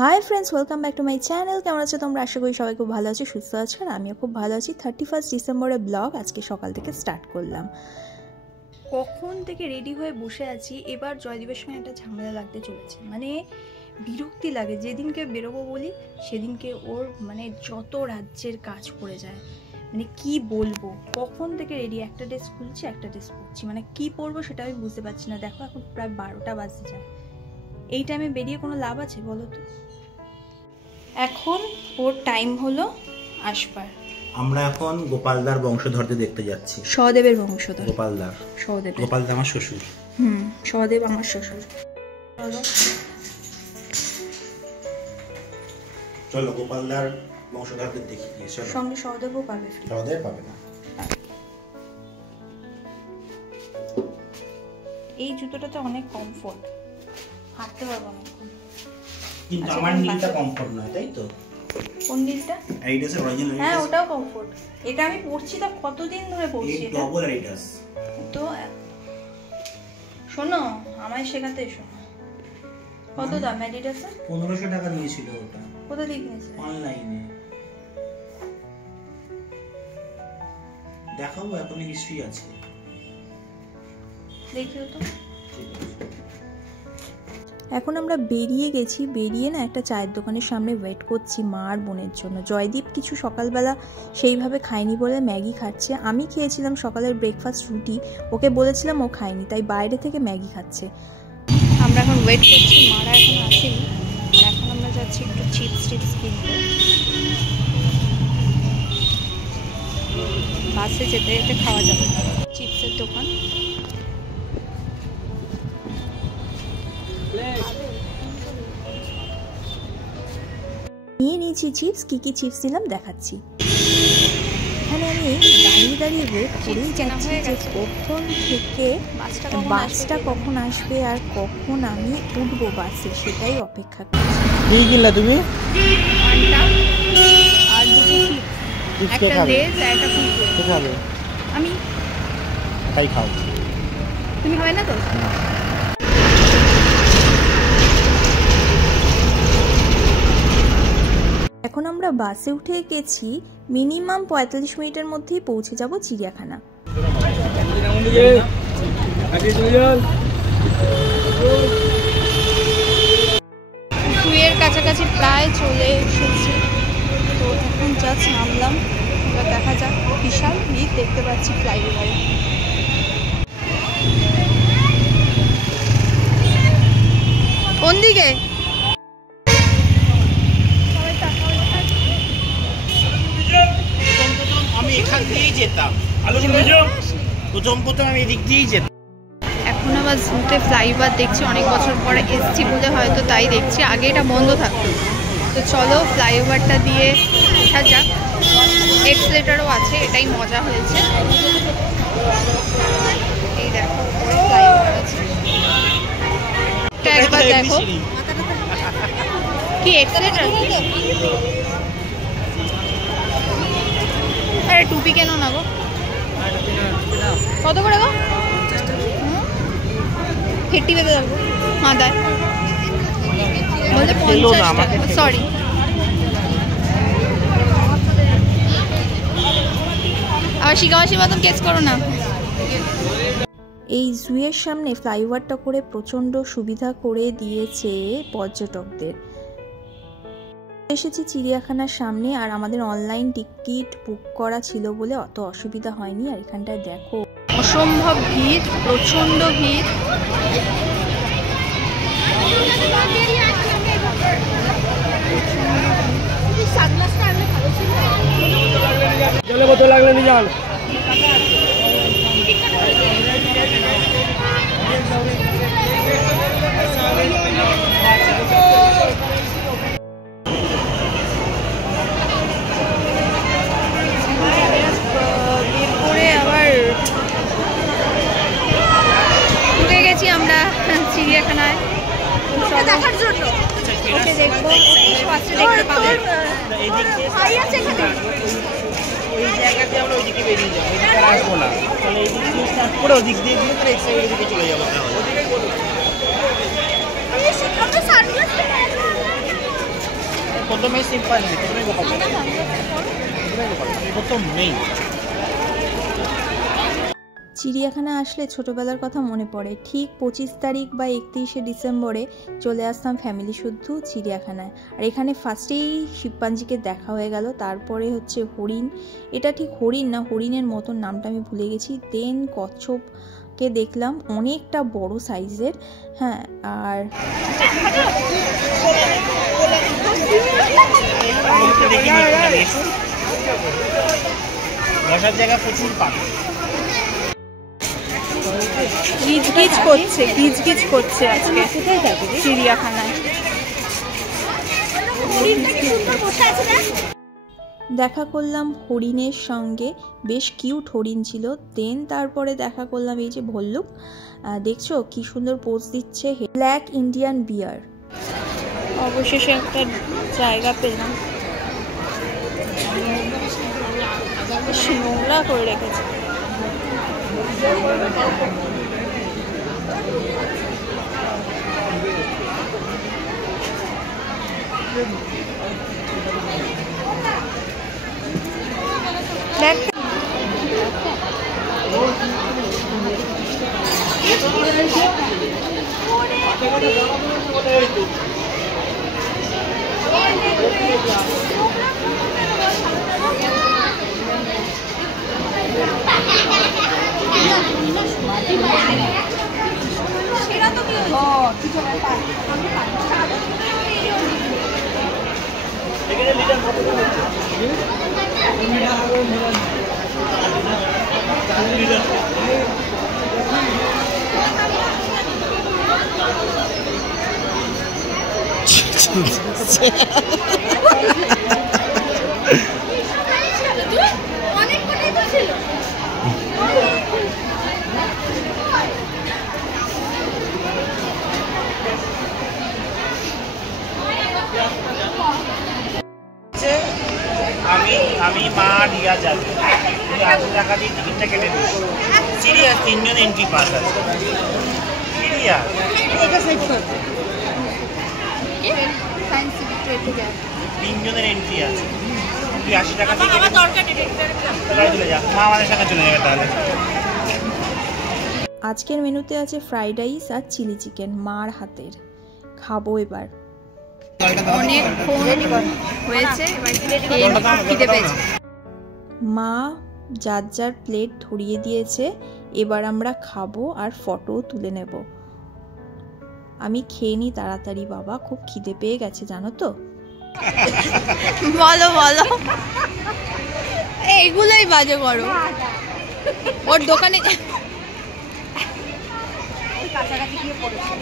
Hi friends, welcome back to my channel. কেমন আছো তোমরা? আশা করি সবাই খুব ভালো আছো, সুস্থ আছো। আর আমিও খুব ভালো আছি। 31 ডিসেম্বরের ব্লগ আজকে সকাল থেকে স্টার্ট করলাম। কখন থেকে রেডি হয়ে বসে আছি। এবার জয়দীপের সঙ্গে একটা ঝামেলা লাগতে চলেছে, মানে বিরক্তি লাগে। যেদিনকে বেরোবো বলি সেদিনকে ওর যত রাজ্যের কাজ পড়ে যায়। কি বলবো, কখন থেকে রেডি, একটা ড্রেস খুলছি একটা ড্রেস পরছি, কি পরবো সেটা আমি বুঝতে পারছি না। দেখো এখন প্রায় 12টা বাজতে যায়। এই টাইমে বেরিয়ে কোনো লাভ আছে বলো তো? এখন ওর টাইম হলো আসবার। আমরা এখন গোপালদার বংশধরদের দেখতে যাচ্ছি। সহদেবের বংশধর গোপালদার। গোপালদা আমার শ্বশুর। সহদেব আমার শ্বশুর। চলো গোপালদার বংশধরদের দেখি। চলো। সঙ্গে সহদেবও পাবে। সহদেব পাবে না। এই জুতোটাতে অনেক কমফোর্ট, হাঁটতে পারবো অনেকক্ষণ। কিন্তু আমার নীলটা কমফোর্ট নয়, তাই তো? কোন নীলটা? অ্যাডিডাসের অরিজিনাল। হ্যাঁ, ওটাও কমফোর্ট। এটা আমি পরছি তো কতদিন ধরে পরছি। এটা ডবল অ্যাডিডাস। তো শোনো, আমায় শেখাতে এসো। কত দাম অ্যাডিডাসের? 1500 টাকা নিয়েছিল ওটা। কোথা থেকে কিনেছে? অনলাইনে। দেখাবো, এখন হিস্ট্রি আছে। দেখিও তো। এখন আমরা বেরিয়ে গেছি। বেরিয়ে একটা চায়ের দোকানের সামনে ওয়েট করছি মা আর বোনের জন্য। জয়দীপ কিছু সকালবেলা সেইভাবে খায়নি বলে ম্যাগি খাচ্ছে। আমি খেয়েছিলাম সকালের ব্রেকফাস্ট রুটি, ওকে বলেছিলাম ও খায়নি, তাই বাইরে থেকে ম্যাগি খাচ্ছে। আমরা এখন ওয়েট করছি, মারা এখন আসেনি। এখন আমরা যাচ্ছি একটু চিপস কিনতে। বাসে যেতে যেতে খাওয়া যাবে চিপসের দোকান। নিয়ে নিয়েছি চিপস। কি চিপস নিলাম দেখাচ্ছি। এখানে আমি দাঁড়িয়ে দাঁড়িয়ে ওয়েট করেই যাচ্ছি যে কখন থেকে বাসটা কখন আসবে আর কখন আমি উঠবো বাসে, সেটাই অপেক্ষা করছি। কি কিনলা তুমি? আর দুটো চিপস, একটা লেজ আর একটা কুরকুরে। খাবে? আমি তাই খাও। তুমি খাবে না তো? এখন আমরা বাসে উঠে গেছি। মিনিমাম 45 মিনিটের মধ্যেই পৌঁছে যাব চিড়িয়াখানা। টুয়ের কাছাকাছি প্রায় চলে এসেছি। তো এখন জাস্ট নামলাম, এবার দেখা যাক। বিশাল ভিড় দেখতে পাচ্ছি ফ্লাইওভারে। কোন দিকে? আমি এখান দিয়েই যেতাম। প্রথম আমি এদিক দিয়েই যেতাম। এখন আবার জুতে ফ্লাইওভার দেখছি, অনেক বছর পরে এসছি বলে হয়তো তাই দেখছি। আগে এটা বন্ধ থাকতো। তো চলো ফ্লাইওভারটা দিয়ে ওঠা যাক। এক্সেলেটারও আছে, এটাই মজা হয়েছে। এই দেখো ফ্লাইওভার আছে, এটা একবার দেখো। কি এক্সেলেটার? আরে টুপি কেন না গো? কত করে গো? ফেটি বেঁধে রাখবো মাথায়। বলতে 50 টাকা। সরি, আবার শিকামাসি মতন কেস করো না। এই জুয়ের সামনে ফ্লাইওভারটা করে প্রচণ্ড সুবিধা করে দিয়েছে পর্যটকদের। এসেছি চিড়িয়াখানার সামনে, আর আমাদের অনলাইন টিকিট বুক করা ছিল বলে অত অসুবিধা হয়নি। আর এখানটায় দেখো অসম্ভব ভিড়, প্রচণ্ড ভিড়। আমরা চিড়িয়াখানায় দেখার জন্য। ওকে দেখবো, দেখতে পাবে। ওই জায়গাতে আমরা ওইদিকে বেরিয়ে যাবো, ওইদিকে আর আসবো না। তাহলে এই দিক দিয়ে স্টার্ট করে ওদিক দিয়ে দিয়ে তাহলে এক্সাইডের দিকে চলে যাবো। প্রথমে সিম্পাঞ্জি, প্রথমে গোপাল, প্রথম মেইন। চিড়িয়াখানা আসলে ছোটোবেলার কথা মনে পড়ে। ঠিক 25 তারিখ বা 31শে ডিসেম্বরে চলে আসতাম ফ্যামিলি শুদ্ধ চিড়িয়াখানায়। আর এখানে ফার্স্টেই শিম্পাঞ্জিকে দেখা হয়ে গেল, তারপরে হচ্ছে হরিণ। এটা ঠিক হরিণ না, হরিণের মতন, নামটা আমি ভুলে গেছি। দেন কচ্ছপকে দেখলাম, অনেকটা বড় সাইজের। হ্যাঁ, আর বসার জায়গা প্রচুর পাবে। গিজগিজ করছে আজকে চিড়িয়াখানায়। দেখা করলাম হরিণের সঙ্গে, বেশ কিউট হরিণ ছিল। দেন তারপরে দেখা করলাম এই যে ভল্লুক, দেখছো কি সুন্দর পোজ দিচ্ছে। ব্ল্যাক ইন্ডিয়ান বিয়ার। অবশেষে একটা জায়গা পেলাম, নোংরা করে রেখেছে। আমি মা রিয়া যাবো, 80 টাকা দিয়ে টিকিটটা কেটে দিই। সিরিয়াস 3 জন এন্ট্রি পাস আছে। সিরিয়াস এটা সেট কর, 3 জনের এন্ট্রি আছে। তুই 80 টাকা দিয়ে আমার দরকার নেই, চলে যা, মা আমাদের সঙ্গে চলে যাবে তাহলে। আজকের মেনুতে আছে ফ্রাইড রাইস আর চিলি চিকেন, মার হাতের। খাবো এবার। মা যার যার প্লেট ধরিয়ে দিয়েছে, এবার আমরা খাবো আর ফটো তুলে নেব। আমি খেয়ে নি তাড়াতাড়ি, বাবা খুব খিদে পেয়ে গেছে জানো তো। বলো বলো, এইগুলোই বাজে করো। ওর দোকানে কাছাকাছি গিয়ে পড়েছে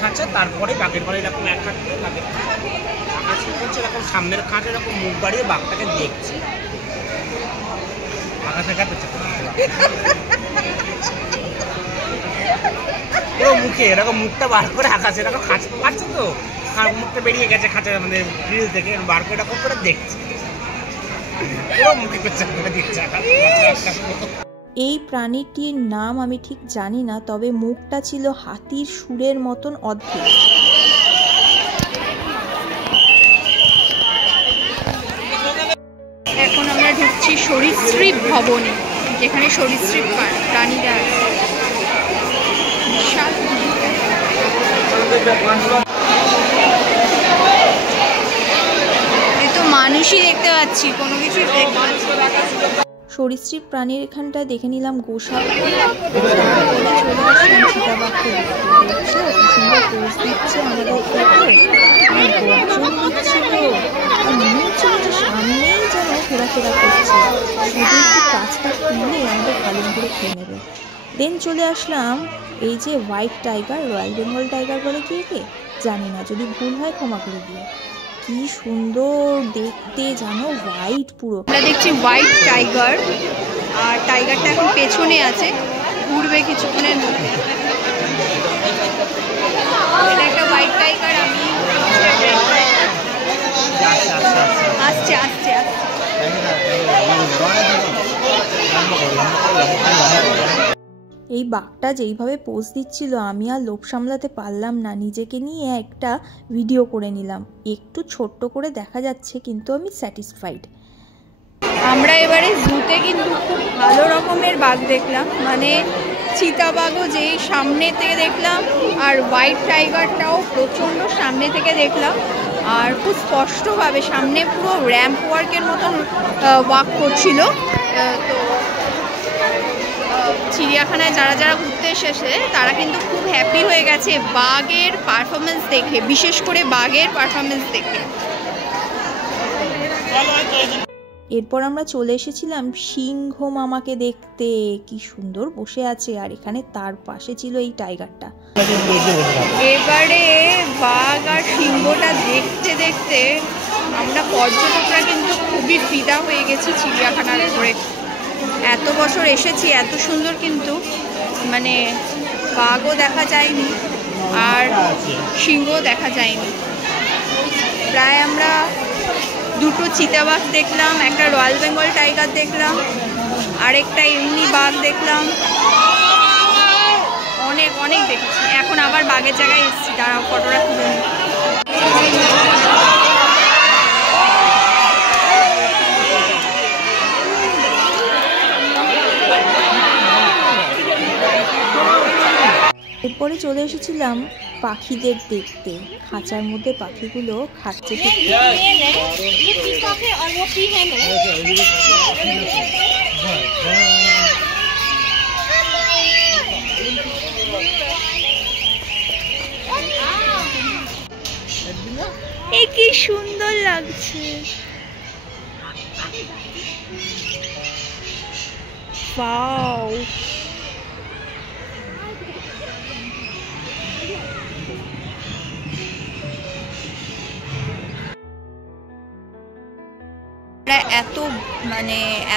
খাঁচা, তারপরে বাঘের পরে এরকম এক হাত করে বাঘের করছে, এরকম সামনের খাঁচা এরকম মুখ বাড়িয়ে বাঘটাকে দেখছে। মুখে এরকম মুখটা বার করে আকাশে এরকম খাঁচা পাচ্ছে, তো মুখটা বেরিয়ে গেছে খাঁচা আমাদের গ্রিল থেকে, বার করে এরকম করে দেখছে। মুখে দিচ্ছে। এই প্রাণীটির নাম আমি ঠিক জানি না, তবে মুখটা ছিল হাতির সুরের মতন অদ্ভুত। এখন আমরা ঢুকছি সরীসৃপ ভবনে, যেখানে সরীসৃপ প্রাণীরা আছে। এই তো মানুষই দেখতে পাচ্ছি, কোনো কিছু দেখতে পাচ্ছি। সরীসৃপ প্রাণীর এখানটায় দেখে নিলাম গোসাপ, সামনেই যেন ঘোরাফেরা করছে, শুধু একটু কাজটা খুললেই আমাদের ভালো করে খেয়ে নেবে। দেন চলে আসলাম এই যে white tiger, royal Bengal tiger বলে কি একে জানি না, যদি ভুল হয় ক্ষমা করে দিও। কি সুন্দর দেখতে জানো, হোয়াইট পুরো। আমরা দেখছি হোয়াইট টাইগার, আর টাইগারটা এখন পেছনে আছে, ঘুরবে কিছুক্ষণের মধ্যে। এটা একটা হোয়াইট টাইগার, আমি আসছে আসছে আসছে। এই বাঘটা যেইভাবে পোজ দিচ্ছিল আমি আর লোভ সামলাতে পারলাম না, নিজেকে নিয়ে একটা ভিডিও করে নিলাম। একটু ছোট্ট করে দেখা যাচ্ছে কিন্তু আমি স্যাটিসফাইড। আমরা এবারে জুতে কিন্তু খুব ভালো রকমের বাঘ দেখলাম, মানে চিতাবাঘও যেই সামনে থেকে দেখলাম, আর হোয়াইট টাইগারটাও প্রচণ্ড সামনে থেকে দেখলাম, আর খুব স্পষ্টভাবে সামনে পুরো র্যাম্প ওয়ার্কের মতন ওয়াক করছিল। তো চিড়িয়াখানায় যারা যারা ঘুরতে এসেছে তারা কিন্তু খুব হ্যাপি হয়ে গেছে বাঘের পারফরমেন্স দেখে, বিশেষ করে বাঘের পারফরমেন্স দেখে। এরপর আমরা চলে এসেছিলাম সিংহ মামাকে দেখতে, কি সুন্দর বসে আছে, আর এখানে তার পাশে ছিল এই টাইগারটা। এবারে বাঘ আর সিংহটা দেখতে দেখতে আমরা পর্যটকরা কিন্তু খুবই ফিদা হয়ে গেছি চিড়িয়াখানার উপরে। এত বছর এসেছি, এত সুন্দর কিন্তু মানে বাঘও দেখা যায়নি আর সিংহও দেখা যায়নি। প্রায় আমরা দুটো চিতাবাঘ দেখলাম, একটা রয়্যাল বেঙ্গল টাইগার দেখলাম, আরেকটা এমনি বাঘ দেখলাম, অনেক অনেক দেখেছি। এখন আবার বাঘের জায়গায় এসেছি, দাঁড়াও ফটোটা তুলে নিই। এরপরে চলে এসেছিলাম পাখিদের দেখতে। খাঁচার মধ্যে পাখিগুলো খাচ্ছে। এই কি সুন্দর লাগছে, ওয়াও।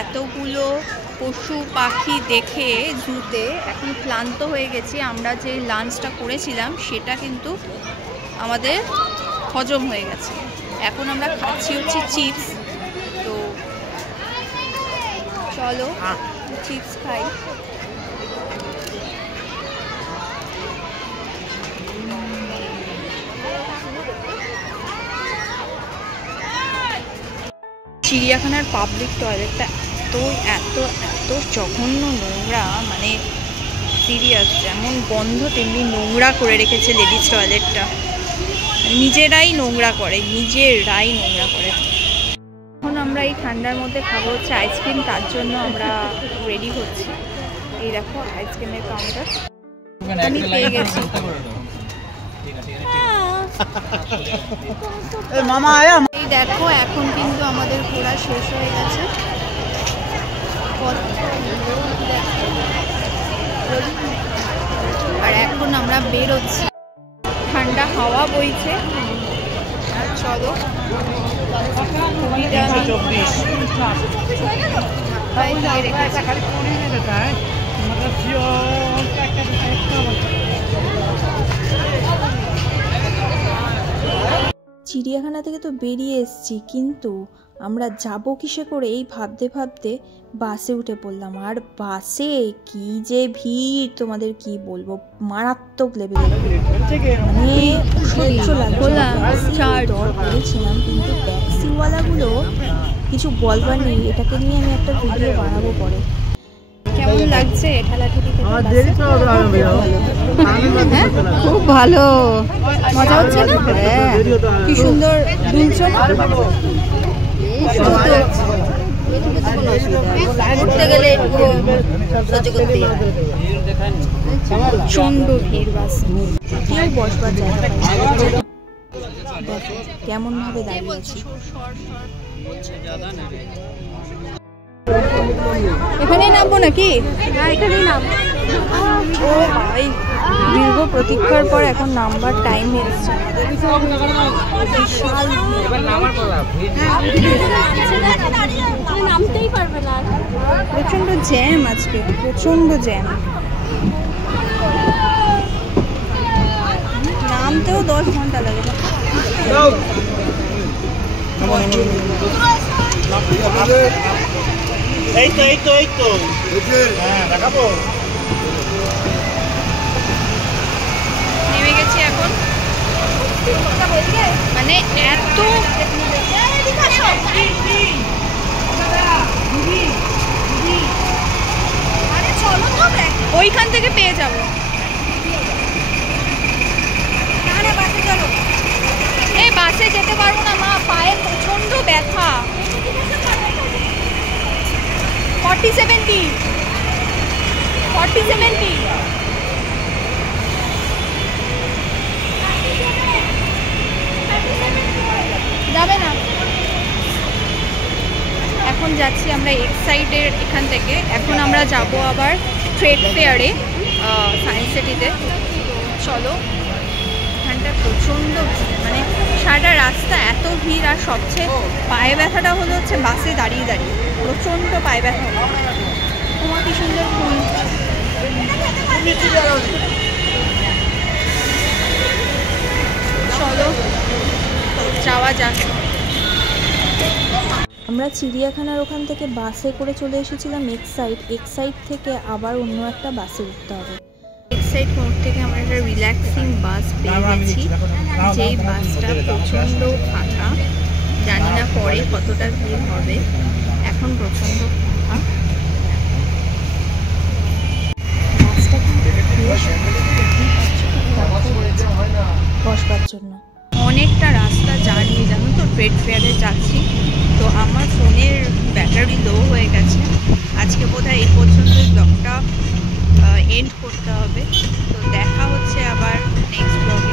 এতগুলো পশু পাখি দেখে জুতে এখন ক্লান্ত হয়ে গেছি। আমরা যে লাঞ্চটা করেছিলাম সেটা কিন্তু আমাদের হজম হয়ে গেছে। এখন আমরা খাচ্ছি হচ্ছে চিপস। তো চলো চিপস খাই। চিড়িয়াখানার পাবলিক টয়লেটটা এত জঘন্য নোংরা, মানে সিরিয়াস, যেমন গন্ধ তেমনি নোংরা করে রেখেছে লেডিস টয়লেটটা। নিজেরাই নোংরা করে। এখন আমরা এই ঠান্ডার মধ্যে খাবো হচ্ছে আইসক্রিম, তার জন্য আমরা রেডি হচ্ছি। এই দেখো আইসক্রিমের কাউন্টার আমি পেয়ে গেছি। এই দেখো এখন কিন্তু আমাদের ঘোরা শেষ হয়ে গেছে। আর এখন আমরা বেরোচ্ছি, ঠান্ডা হাওয়া বইছে। চলো চিড়িয়াখানা থেকে তো বেরিয়ে এসেছি, কিন্তু আমরা যাব কিসে করে এই ভাবতে ভাবতে বাসে উঠে পড়লাম। আর বাসে কি যে ভিড়, তোমাদের কি বলবো, মারাত্মক লেভেলের, মানে সহ্য করেছিলাম। কিন্তু ট্যাক্সিওয়ালাগুলো কিছু বলবার নেই, এটাকে নিয়ে আমি একটা ভিডিও বানাবো পরে। কেমন লাগছে খুব ভালো মজা হচ্ছে না? কি সুন্দর দুলছো না? উঠতে গেলে সহ্য করতে প্রচন্ড ভিড়, বাস কেউ বসবার জায়গা পায় না। দেখো কেমন ভাবে দাঁড়িয়েছি। এখানেই নামবো নাকি? হ্যাঁ এখানেই নাম। ও ভাই, দীর্ঘ প্রতীক্ষার পর এখন নামবার টাইম এসেছে। বিশাল নামতেই পারবে না, প্রচন্ড জ্যাম আজকে, প্রচন্ড জ্যাম। নামতেও 10 ঘন্টা লাগে। এই তো হ্যাঁ দেখাবো। মানে এত ওইখান থেকে পেয়ে যাবো। এই বাসে যেতে পারবো না মা, পায়ে প্রচন্ড ব্যথা। 40-70 যাবে না। এখন যাচ্ছি আমরা এক্সাইটের এখান থেকে। এখন আমরা যাব আবার ট্রেড ফেয়ারে সায়েন্স সিটিতে। চলো, এখানটা প্রচণ্ড মানে সারাটা রাস্তা এত ভিড়, আর সবচেয়ে পায়ে ব্যথাটা হলো হচ্ছে বাসে দাঁড়িয়ে দাঁড়িয়ে প্রচণ্ড পায়ে ব্যথা। তোমার কি সুন্দর ফুল। চলো যাওয়া যাক। আমরা চিড়িয়াখানার ওখান থেকে বাসে করে চলে এসেছিলাম এক্সাইট থেকে আবার অন্য একটা বাসে উঠতে হবে। এক্সাইট মোড় থেকে আমরা একটা রিল্যাক্সিং বাস পেয়ে গেছি, যেই বাসটা প্রচণ্ড ফাঁকা। জানি না পরে কতটা ভিড় হবে, এখন প্রচণ্ড ফাঁকা। বাসটা বসবার জন্য অনেকটা রাস্তা জার্নি, জানো তো, ট্রেড ফেয়ারে যাচ্ছি। তো আমার ফোনের ব্যাটারি লো হয়ে গেছে। আজকে বোধহয় এই পর্যন্ত ব্লগটা এন্ড করতে হবে। তো দেখা হচ্ছে আবার নেক্সট ব্লগে।